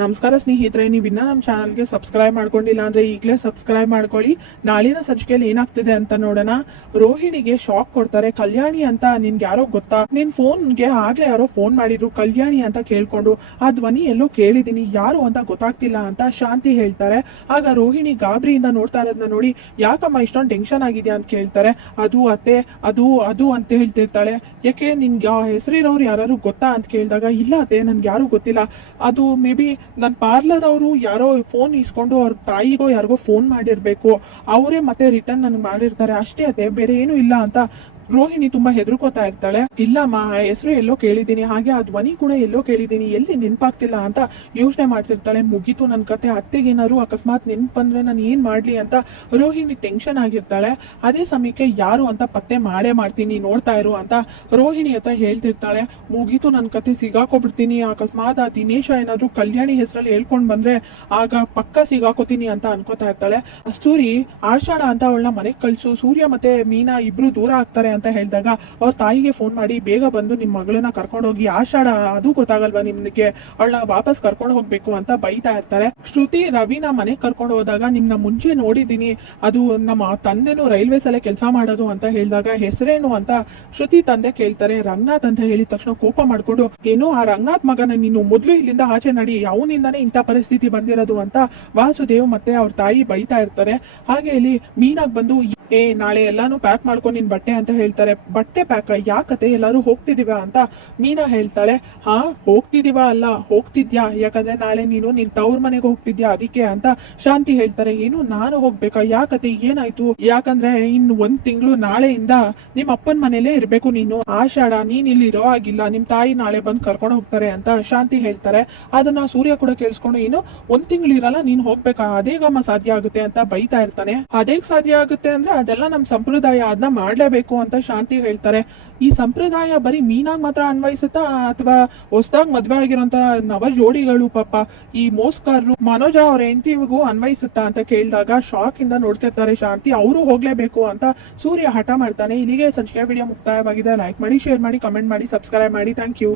ನಮಸ್ಕಾರ ಸ್ನೇಹಿತರೆ, ನೀವು ಇನ್ನ ನಮ್ಮ ಚಾನಲ್ಗೆ ಸಬ್ಸ್ಕ್ರೈಬ್ ಮಾಡ್ಕೊಂಡಿಲ್ಲ ಅಂದ್ರೆ ಈಗಲೇ ಸಬ್ಸ್ಕ್ರೈಬ್ ಮಾಡ್ಕೊಳ್ಳಿ. ನಾಳಿನ ಸಂಚಿಕೆಯಲ್ಲಿ ಏನಾಗ್ತಿದೆ ಅಂತ ನೋಡೋಣ. ರೋಹಿಣಿಗೆ ಶಾಕ್ ಕೊಡ್ತಾರೆ. ಕಲ್ಯಾಣಿ ಅಂತ ನಿನ್ಗೆ ಯಾರೋ ಗೊತ್ತಾ? ನಿನ್ ಫೋನ್ಗೆ ಆಗ್ಲೇ ಯಾರೋ ಫೋನ್ ಮಾಡಿದ್ರು ಕಲ್ಯಾಣಿ ಅಂತ ಕೇಳ್ಕೊಂಡು. ಆ ಧ್ವನಿ ಎಲ್ಲೋ ಕೇಳಿದೀನಿ, ಯಾರು ಅಂತ ಗೊತ್ತಾಗ್ತಿಲ್ಲ ಅಂತ ಶಾಂತಿ ಹೇಳ್ತಾರೆ. ಆಗ ರೋಹಿಣಿ ಗಾಬರಿಯಿಂದ ನೋಡ್ತಾ ಇರೋದನ್ನ ನೋಡಿ, ಯಾಕಮ್ಮ ಇಷ್ಟೊಂದು ಟೆನ್ಷನ್ ಆಗಿದ್ಯಾ ಅಂತ ಕೇಳ್ತಾರೆ. ಅದು ಅತ್ತೆ, ಅದು ಅದು ಅಂತ ಹೇಳ್ತಿರ್ತಾಳೆ. ಯಾಕೆ ನಿನ್ಗೆ ಆ ಹೆಸರಿರೋರು ಯಾರು ಗೊತ್ತಾ ಅಂತ ಕೇಳಿದಾಗ, ಇಲ್ಲ ಅತ್ತೆ ನನ್ಗೆ ಯಾರು ಗೊತ್ತಿಲ್ಲ, ಅದು ಮೇ ಬಿ ನನ್ನ ಪಾರ್ಲರ್ ಅವರು ಯಾರೋ ಫೋನ್ ಇಸ್ಕೊಂಡು ಅವ್ರ ತಾಯಿಗೋ ಯಾರಿಗೋ ಫೋನ್ ಮಾಡಿರ್ಬೇಕು, ಅವರೇ ಮತ್ತೆ ರಿಟರ್ನ್ ನನಗೆ ಮಾಡಿರ್ತಾರೆ ಅಷ್ಟೇ ಅತ್ತೆ, ಬೇರೆ ಏನು ಇಲ್ಲ ಅಂತ ರೋಹಿಣಿ ತುಂಬಾ ಹೆದರ್ಕೋತಾ ಇರ್ತಾಳೆ. ಇಲ್ಲಮ್ಮ, ಆ ಹೆಸರು ಎಲ್ಲೋ ಕೇಳಿದೀನಿ, ಹಾಗೆ ಆ ಧ್ವನಿ ಕೂಡ ಎಲ್ಲೋ ಕೇಳಿದೀನಿ, ಎಲ್ಲಿ ನೆನ್ಪಾಗ್ತಿಲ್ಲ ಅಂತ ಯೋಚನೆ ಮಾಡ್ತಿರ್ತಾಳೆ. ಮುಗೀತು ನನ್ನ ಕತೆ, ಅತ್ತೆಗೇನಾದ್ರು ಅಕಸ್ಮಾತ್ ನೆನ್ಪು ಬಂದ್ರೆ ನಾನು ಏನ್ ಮಾಡ್ಲಿ ಅಂತ ರೋಹಿಣಿ ಟೆನ್ಷನ್ ಆಗಿರ್ತಾಳೆ. ಅದೇ ಸಮಯಕ್ಕೆ ಯಾರು ಅಂತ ಪತ್ತೆ ಮಾಡೇ ಮಾಡ್ತೀನಿ, ನೋಡ್ತಾ ಇರು ಅಂತ ರೋಹಿಣಿ ಹತ್ರ ಹೇಳ್ತಿರ್ತಾಳೆ. ಮುಗೀತು ನನ್ನ ಕತೆ, ಸಿಗಾಕೋಬಿಡ್ತೀನಿ, ಅಕಸ್ಮಾತ್ ಆ ದಿನೇಶ ಏನಾದ್ರು ಕಲ್ಯಾಣಿ ಹೆಸರಲ್ಲಿ ಹೇಳ್ಕೊಂಡ್ ಬಂದ್ರೆ ಆಗ ಪಕ್ಕ ಸಿಗಾಕೋತೀನಿ ಅಂತ ಅನ್ಕೋತಾ ಇರ್ತಾಳೆ. ಸೂರಿ ಆಷಾಢ ಅಂತ ಅವಳನ್ನ ಮನೆಗ್ ಕಳ್ಸು, ಸೂರ್ಯ ಮತ್ತೆ ಮೀನಾ ಇಬ್ರು ದೂರ ಆಗ್ತಾರೆ ಅಂತ ಹೇಳಿದಾಗ ಅವ್ರ ತಾಯಿಗೆ ಫೋನ್ ಮಾಡಿ, ಬೇಗ ಬಂದು ನಿಮ್ ಮಗಳನ್ನ ಕರ್ಕೊಂಡು ಹೋಗಿ, ಆಷಾಢ ಅದು ಗೊತ್ತಾಗಲ್ವಾ ನಿಮ್ಗೆ, ಅವಳನ್ನ ವಾಪಸ್ ಕರ್ಕೊಂಡು ಹೋಗ್ಬೇಕು ಅಂತ ಬೈತಾ ಇರ್ತಾರೆ. ಶ್ರುತಿ ರವಿನ ಮನೆಗ್ ಕರ್ಕೊಂಡು ಹೋದಾಗ ನಿಮ್ನ ಮುಂಚೆ ನೋಡಿದೀನಿ, ಅದು ನಮ್ಮ ತಂದೆನು ರೈಲ್ವೇಸ್ ಅಲ್ಲೇ ಕೆಲಸ ಮಾಡೋದು ಅಂತ ಹೇಳಿದಾಗ ಹೆಸರೇನು ಅಂತ ಶ್ರುತಿ ತಂದೆ ಕೇಳ್ತಾರೆ. ರಂಗನಾಥ್ ಅಂತ ಹೇಳಿದ ತಕ್ಷಣ ಕೋಪ ಮಾಡ್ಕೊಂಡು, ಏನು ಆ ರಂಗನಾಥ್ ಮಗನ ನೀನು ಮೊದ್ಲು ಇಲ್ಲಿಂದ ಆಚೆ ನಡಿ, ಅವನಿಂದಾನೇ ಇಂಥ ಪರಿಸ್ಥಿತಿ ಬಂದಿರೋದು ಅಂತ ವಾಸುದೇವ್ ಮತ್ತೆ ಅವ್ರ ತಾಯಿ ಬೈತಾ ಇರ್ತಾರೆ. ಹಾಗೆ ಇಲ್ಲಿ ಮೀನಾಗ್ ಬಂದು, ನಾಳೆ ಎಲ್ಲಾನು ಪ್ಯಾಕ್ ಮಾಡ್ಕೊಂಡು ನಿನ್ ಬಟ್ಟೆ ಅಂತ ಹೇಳ್ತಾರೆ. ಬಟ್ಟೆ ಪ್ಯಾಕ್ ಯಾಕತೆ, ಎಲ್ಲಾರು ಹೋಗ್ತಿದೀವ ಅಂತ ಮೀನಾ ಹೇಳ್ತಾಳೆ. ಹಾ ಹೋಗ್ತಿದೀವ ಅಲ್ಲ, ಹೋಗ್ತಿದ್ಯಾ, ಯಾಕಂದ್ರೆ ನಾಳೆ ನೀನು ನಿನ್ ತವ್ರ ಮನೆಗೆ ಹೋಗ್ತಿದ್ಯಾ ಅದಕ್ಕೆ ಅಂತ ಶಾಂತಿ ಹೇಳ್ತಾರೆ. ಏನು ನಾನು ಹೋಗ್ಬೇಕಾ, ಯಾಕತೆ ಏನಾಯ್ತು, ಯಾಕಂದ್ರೆ ಇನ್ನು 1 ತಿಂಗಳು ನಾಳೆಯಿಂದ ನಿಮ್ ಅಪ್ಪನ ಮನೇಲೇ ಇರ್ಬೇಕು ನೀನು, ಆಷಾಢ ನೀನ್ ಇಲ್ಲಿ ಇರೋ ಆಗಿಲ್ಲ, ನಿಮ್ ತಾಯಿ ನಾಳೆ ಬಂದು ಕರ್ಕೊಂಡು ಹೋಗ್ತಾರೆ ಅಂತ ಶಾಂತಿ ಹೇಳ್ತಾರೆ. ಅದನ್ನ ಸೂರ್ಯ ಕೂಡ ಕೇಳಿಸ್ಕೊಂಡು, ಏನು 1 ತಿಂಗಳು ಇರಲ್ಲ ನೀನ್ ಹೋಗ್ಬೇಕಾ, ಅದೇಗಮ್ಮ ಸಾಧ್ಯ ಆಗುತ್ತೆ ಅಂತ ಬೈತಾ ಇರ್ತಾನೆ. ಅದೇಗ್ ಸಾಧ್ಯ ಆಗುತ್ತೆ ಅಂದ್ರೆ ಅದೆಲ್ಲ ನಮ್ ಸಂಪ್ರದಾಯ, ಅದನ್ನ ಮಾಡ್ಲೇಬೇಕು ಅಂತ ಶಾಂತಿ ಹೇಳ್ತಾರೆ. ಈ ಸಂಪ್ರದಾಯ ಬರೀ ಮೀನಾಗ್ ಮಾತ್ರ ಅನ್ವಯಿಸುತ್ತಾ ಅಥವಾ ಹೊಸದಾಗಿ ಮದ್ವೆ ಆಗಿರೋಂತ ನವ ಜೋಡಿಗಳು ಪಾಪ ಈ ಮೋಸ್ಕಾರರು ಮನೋಜ ಅವ್ರ ಹೆಂಡತಿಗೂ ಅನ್ವಯಿಸುತ್ತಾ ಅಂತ ಕೇಳಿದಾಗ ಶಾಕ್ ಇಂದ ನೋಡ್ತಿರ್ತಾರೆ ಶಾಂತಿ. ಅವರು ಹೋಗ್ಲೇಬೇಕು ಅಂತ ಸೂರ್ಯ ಹಠ ಮಾಡ್ತಾನೆ. ಇಲ್ಲಿಗೆ ಸಂಚಿಕೆ ವಿಡಿಯೋ ಮುಕ್ತಾಯವಾಗಿದೆ. ಲೈಕ್ ಮಾಡಿ, ಶೇರ್ ಮಾಡಿ, ಕಮೆಂಟ್ ಮಾಡಿ, ಸಬ್ಸ್ಕ್ರೈಬ್ ಮಾಡಿ. Thank you.